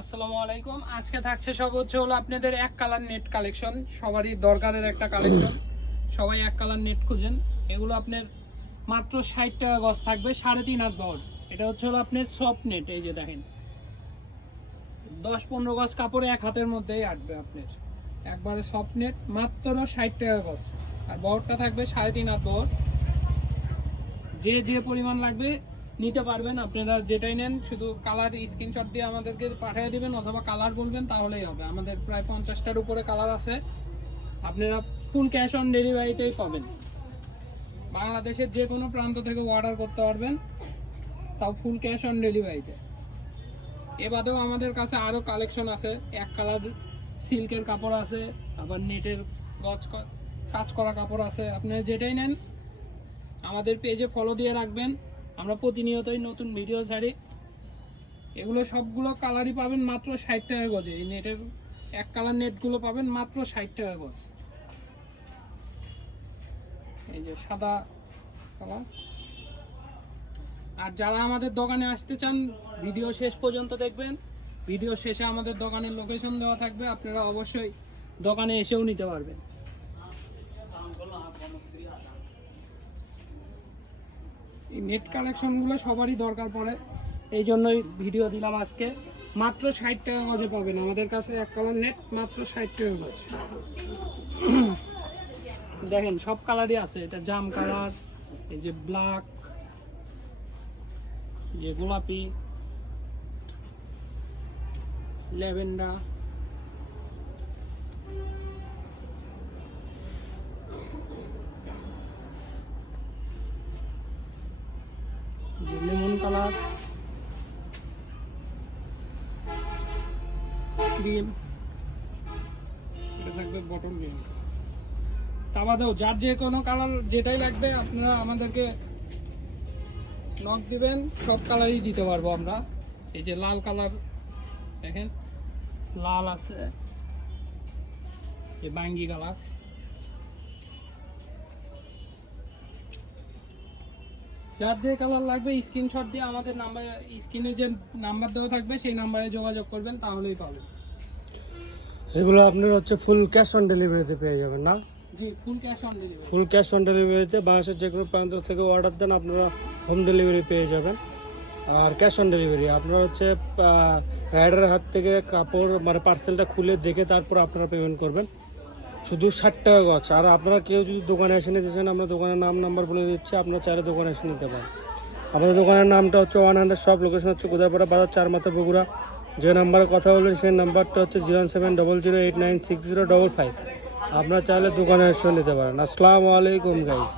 আসসালামু আলাইকুম। আজকে থাকছে সব হলো আপনাদের এক কালার নেট কালেকশন। সবারই দরকারের একটা কালেকশন, সবাই এক কালার নেট খুঁজেন। এগুলো আপনার মাত্র 60 টাকা গজ থাকবে, 3.5 হাত বহর। এটা হলো আপনার সফট নেট। এই যে দেখেন 10-15 গজ কাপড়ে এক হাতের মধ্যেই আটবে আপনার, একবারে সফট নেট, মাত্র 60 টাকা গজ। আর বহরটা থাকবে 3.5 হাত বহর। যে যে পরিমাণ লাগবে নিতে পারবেন, আপনারা যেটাই নেন শুধু কালার স্ক্রিনশট দিয়ে আমাদেরকে পাঠিয়ে দিবেন অথবা কালার বলবেন তাহলেই হবে। আমাদের প্রায় 50টার উপরে কালার আছে। আপনারা ফুল ক্যাশ অন ডেলিভারিতেই পাবেন। বাংলাদেশের যে কোনো প্রান্ত থেকে অর্ডার করতে পারবেন, তাও ফুল ক্যাশ অন ডেলিভারিতে। এ বাদেও আমাদের কাছে আরও কালেকশন আছে। এক কালার সিল্কের কাপড় আছে, আবার নেটের কাজ করা কাপড় আছে। আপনারা যেটাই নেন আমাদের পেজে ফলো দিয়ে রাখবেন। আমরা প্রতিনিয়তই নতুন ভিডিও ছাড়ি। এগুলো সবগুলো কালারই পাবেন মাত্র 60 টাকা গজে। এই নেটের এক কালার নেটগুলো পাবেন মাত্র 60 টাকা গজ। এই যে সাদা কালার। আর যারা আমাদের দোকানে আসতে চান ভিডিও শেষ পর্যন্ত দেখবেন। ভিডিও শেষে আমাদের দোকানের লোকেশন দেওয়া থাকবে, আপনারা অবশ্যই দোকানে এসেও নিতে পারবেন। এই নেট কালেকশনগুলো সবারই দরকার পড়ে, এই জন্যই ভিডিও দিলাম আজকে। মাত্র 60 টাকা গজে পাবেন আমাদের কাছে এক কালার নেট, মাত্র 60 টাকা গজ। দেখেন সব কালারই আছে। এটা জাম কালার, এই যে ব্ল্যাক, যে গোলাপি, ল্যাভেন্ডার, লেমন কালার, ক্রিম, এটা থাকবে বটল গ্রিন। তা বাদেও যার যে কোনো কালার যেটাই লাগবে আপনারা আমাদেরকে নক দিবেন, সব কালারই দিতে পারবো আমরা। এই যে লাল কালার দেখেন, লাল আছে, এই বাঙ্গি কালার। যার যে কালার লাগবে স্ক্রিনশট দিয়ে আমাদের নাম্বার, স্ক্রিনে যে নাম্বার দেওয়া থাকবে সেই নাম্বারে যোগাযোগ করবেন, তাহলেই পাবেন। এগুলো আপনার হচ্ছে ফুল ক্যাশ অন ডেলিভারিতে পেয়ে যাবেন না? জি, full cash on delivery. Full cash on ডেলিভারিতে বাংলাদেশের যে কোনো প্রান্ত থেকে অর্ডার দেন আপনারা হোম ডেলিভারি পেয়ে যাবেন। আর ক্যাশ অন ডেলিভারি আপনারা হচ্ছে রাইডারের হাত থেকে কাপড় মানে পার্সেলটা খুলে দেখে তারপর আপনারা পেমেন্ট করবেন। শুধু 60 টাকা গজ। আর আপনারা কেউ যদি দোকানে এসে নিতে চান, আমরা দোকানের নাম্বার বলে দিচ্ছি, আপনারা চাইলে দোকানে এসে নিতে পারেন। আমাদের দোকানের নামটা হচ্ছে 100 শপ, লোকেশন হচ্ছে গোদাপাড়া বাজার, 4 মাথা, বগুড়া। যে নাম্বারে কথা বলবেন সেই নাম্বারটা হচ্ছে 0700896055। আপনারা চাইলে দোকানে এসে নিতে পারেন। আসসালামু আলাইকুম গাইস।